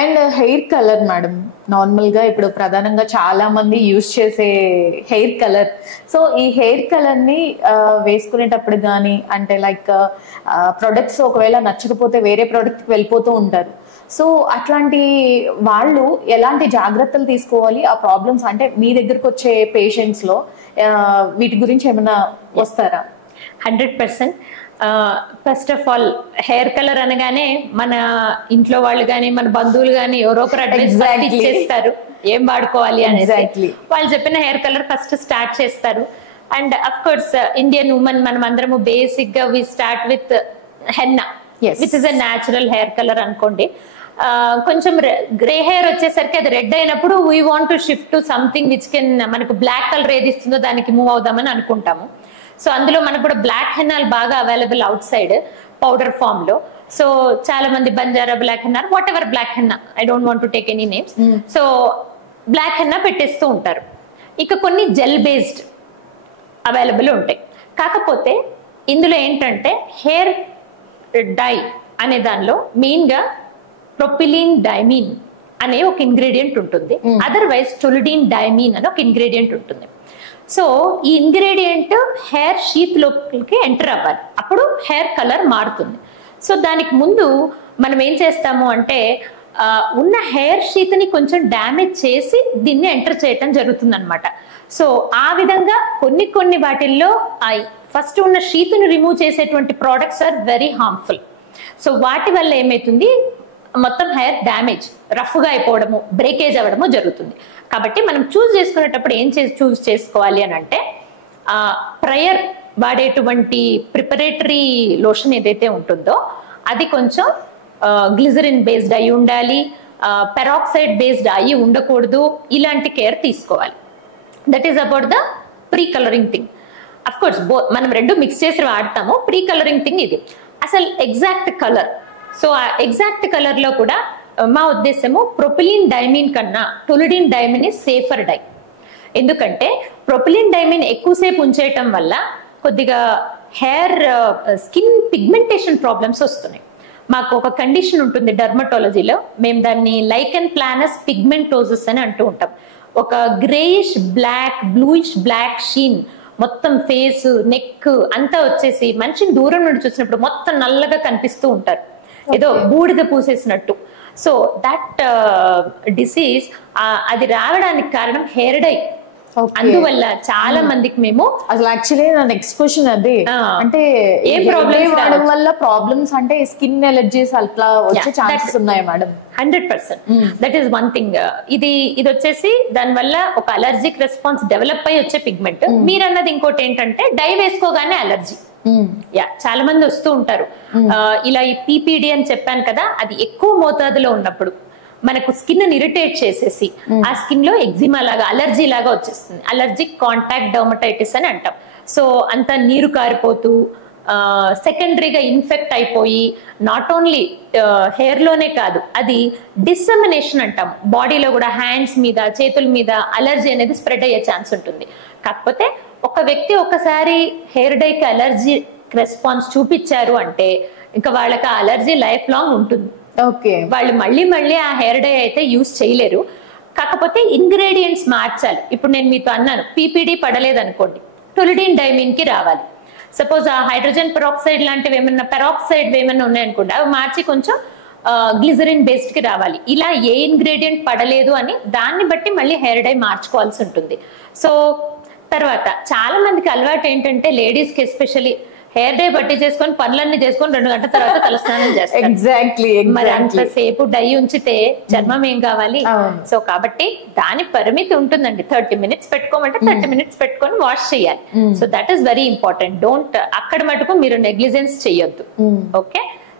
And hair colour madam, normal గా ఇప్పుడు ప్రధానంగా చాలా మంది యూజ్ చేసే హెయిర్ కలర్. సో ఈ హెయిర్ కలర్ ని వేసుకునేటప్పుడు కానీ, అంటే లైక్ ప్రొడక్ట్స్ ఒకవేళ నచ్చకపోతే వేరే ప్రొడక్ట్ కి వెళ్ళిపోతూ ఉంటారు. సో అట్లాంటి వాళ్ళు ఎలాంటి జాగ్రత్తలు తీసుకోవాలి? ఆ ప్రాబ్లమ్స్ అంటే మీ దగ్గరకు వచ్చే పేషెంట్స్ లో వీటి గురించి ఏమైనా వస్తారా? 100%. First of all hair colour అనగానే మన ఇంట్లో వాళ్ళు కానీ మన బంధువులు కానీ ఎవరో ఒకరు అడ్వైస్ చేస్తారు ఏం వాడుకోవాలి అనేసి. వాళ్ళు చెప్పిన హెయిర్ కలర్ ఫస్ట్ స్టార్ట్ చేస్తారు. And of course Indian women మనం అందరము బేసిక్ గా we start with henna, which is a natural hair colour అనుకోండి. కొంచెం గ్రే హెయిర్ వచ్చేసరికి అది రెడ్ అయినప్పుడు we want to shift to something which can మనకు బ్లాక్ కలర్ ఏది ఇస్తుందో దానికి మూవ్ అవుదామని అనుకుంటాము. సో అందులో మనకు కూడా బ్లాక్ హెన్నాలు బాగా available outside powder form లో. సో చాలా మంది Banjara black henna, whatever black henna, I don't want to take any names. So black henna పెట్టేస్తూ ఉంటారు. ఇక కొన్ని జెల్ బేస్డ్ అవైలబుల్ ఉంటాయి. కాకపోతే ఇందులో ఏంటంటే హెయిర్ డై అనే దానిలో మెయిన్ గా ప్రొపిలిన్ డైమీన్ అనే ఒక ఇంగ్రీడియంట్ ఉంటుంది. అదర్వైజ్ టొలిడిన్ డైమీన్ అనే ఒక ఇంగ్రీడియంట్ ఉంటుంది. సో ఈ ఇంగ్రీడియంట్ హెయిర్ షీత్ లోకి ఎంటర్ అవ్వాలి, అప్పుడు హెయిర్ కలర్ మారుతుంది. సో దానికి ముందు మనం ఏం చేస్తాము అంటే ఉన్న హెయిర్ షీత్ ని కొంచెం డ్యామేజ్ చేసి దీన్ని ఎంటర్ చేయటం జరుగుతుంది అనమాట. సో ఆ విధంగా కొన్ని వాటిల్లో ఫస్ట్ ఉన్న షీత్ ని రిమూవ్ చేసేటువంటి products are very harmful. So వాటి వల్ల ఏమైతుంది, మొత్తం హెయిర్ డ్యామేజ్, రఫ్ గా అయిపోవడము, బ్రేకేజ్ అవ్వడము జరుగుతుంది. కాబట్టి మనం చూస్ చేసుకునేటప్పుడు ఏం చూస్ చేసుకోవాలి అని అంటే ప్రయర్ వాడేటువంటి ప్రిపరేటరీ లోషన్ ఏదైతే ఉంటుందో అది కొంచెం గ్లిజరిన్ బేస్డ్ అయి ఉండాలి, పెరాక్సైడ్ బేస్డ్ అయి ఉండకూడదు. ఇలాంటి కేర్ తీసుకోవాలి. That is about the pre colouring thing. Of course మనం రెండు మిక్స్ చేసి వాడతాము. ప్రీ కలరింగ్ థింగ్ ఇది. అసలు ఎగ్జాక్ట్ కలర్, సో ఆ ఎగ్జాక్ట్ కలర్ లో కూడా మా ఉద్దేశము ప్రొపిలిన్ డైమిన్ కన్నా టొలిడిన్ డైమిన్ ఇస్ సేఫర్ డై. ఎందుకంటే ప్రొపిలిన్ డైమిన్ ఎక్కువసేపు ఉంచేయటం వల్ల కొద్దిగా హెయిర్ స్కిన్ పిగ్మెంటేషన్ ప్రాబ్లమ్స్ వస్తున్నాయి. మాకు ఒక కండిషన్ ఉంటుంది డర్మటాలజీలో, మేము దాన్ని లైకెన్ ప్లానస్ పిగ్మెంటోసిస్ అని అంటూ ఉంటాం. ఒక greyish black, bluish black sheen మొత్తం ఫేస్, నెక్ అంతా వచ్చేసి మనిషిని దూరం నుండి చూసినప్పుడు మొత్తం నల్లగా కనిపిస్తూ ఉంటారు, ఏదో బూడిద పూసేసినట్టు. సో దట్ డిసీజ్ అది రావడానికి కారణం హెయిర్ డై. అందువల్ల చాలా మందికి మేము అసలు యాక్చువల్లీ నా నెక్స్ట్ క్వశ్చన్ అదే, అంటే ఏ ప్రాబ్లమ్స్ రావడం వల్ల ప్రాబ్లమ్స్ అంటే స్కిన్ ఎలర్జీస్ అట్లా వచ్చే ఛాన్సెస్ ఉన్నాయి madam? 100%. That is one thing. ఇది వచ్చేసి దాని వల్ల ఒక అలర్జిక్ రెస్పాన్స్ డెవలప్ అయ్యి వచ్చే పిగ్మెంట్. మీరు అన్నది ఇంకోటి ఏంటంటే డై వేసుకోగానే అలర్జీ. చాలా మంది వస్తూ ఉంటారు. ఇలా ఈ పీపీడి అని చెప్పాను కదా, అది ఎక్కువ మోతాదులో ఉన్నప్పుడు మనకు స్కిన్ ఇరిటేట్ చేసేసి ఆ స్కిన్ లో ఎగ్జిమా లాగా, అలర్జీ లాగా వచ్చేస్తుంది. అలర్జిక్ కాంటాక్ట్ డర్మటైటిస్ అని అంటాం. సో అంతా నీరు కారిపోతూ సెకండరీగా ఇన్ఫెక్ట్ అయిపోయి నాట్ ఓన్లీ హెయిర్ లోనే కాదు, అది డిసెమినేషన్ అంటాం, బాడీలో కూడా హ్యాండ్స్ మీద, చేతుల మీద అలర్జీ అనేది స్ప్రెడ్ అయ్యే ఛాన్స్ ఉంటుంది. కాకపోతే ఒక వ్యక్తి ఒకసారి హెయిర్ డైకి అలర్జీ రెస్పాన్స్ చూపించారు అంటే ఇంకా వాళ్ళకి ఆ అలర్జీ లైఫ్ లాంగ్ ఉంటుంది. వాళ్ళు మళ్ళీ ఆ హెయిర్ డై అయితే యూజ్ చేయలేరు. కాకపోతే ఇంగ్రీడియంట్స్ మార్చాలి. ఇప్పుడు నేను మీతో అన్నాను పీపీడీ పడలేదు అనుకోండి, టొలిడిన్ డైమిన్ కి రావాలి. సపోజ్ ఆ హైడ్రోజన్ పెరాక్సైడ్ లాంటివి ఏమన్నా, పెరాక్సైడ్ ఏమన్నా ఉన్నాయనుకోండి, అవి మార్చి కొంచెం గ్లిజరిన్ బేస్డ్ కి రావాలి. ఇలా ఏ ఇంగ్రీడియంట్ పడలేదు అని దాన్ని బట్టి మళ్ళీ హెయిర్ డై మార్చుకోవాల్సి ఉంటుంది. సో తర్వాత చాలా మందికి అలవాటు ఏంటంటే లేడీస్ కి ఎస్పెషల్లీ హెయిర్ డే బట్టి చేసుకొని పనులన్నీ చేసుకొని 2 గంటల తర్వాత తలస్నానం చేస్తారు. ఎగ్జాక్ట్లీ. మరి అంతసేపు డై ఉంచితే చర్మం ఏం కావాలి? సో కాబట్టి దాని పరిమితి ఉంటుందండి. 30 minutes పెట్టుకోమంటే 30 minutes పెట్టుకొని వాష్ చేయాలి. So that is very important. Don't అక్కడ మటుకు మీరు నెగ్లిజెన్స్ చెయ్యొద్దు. ఓకే.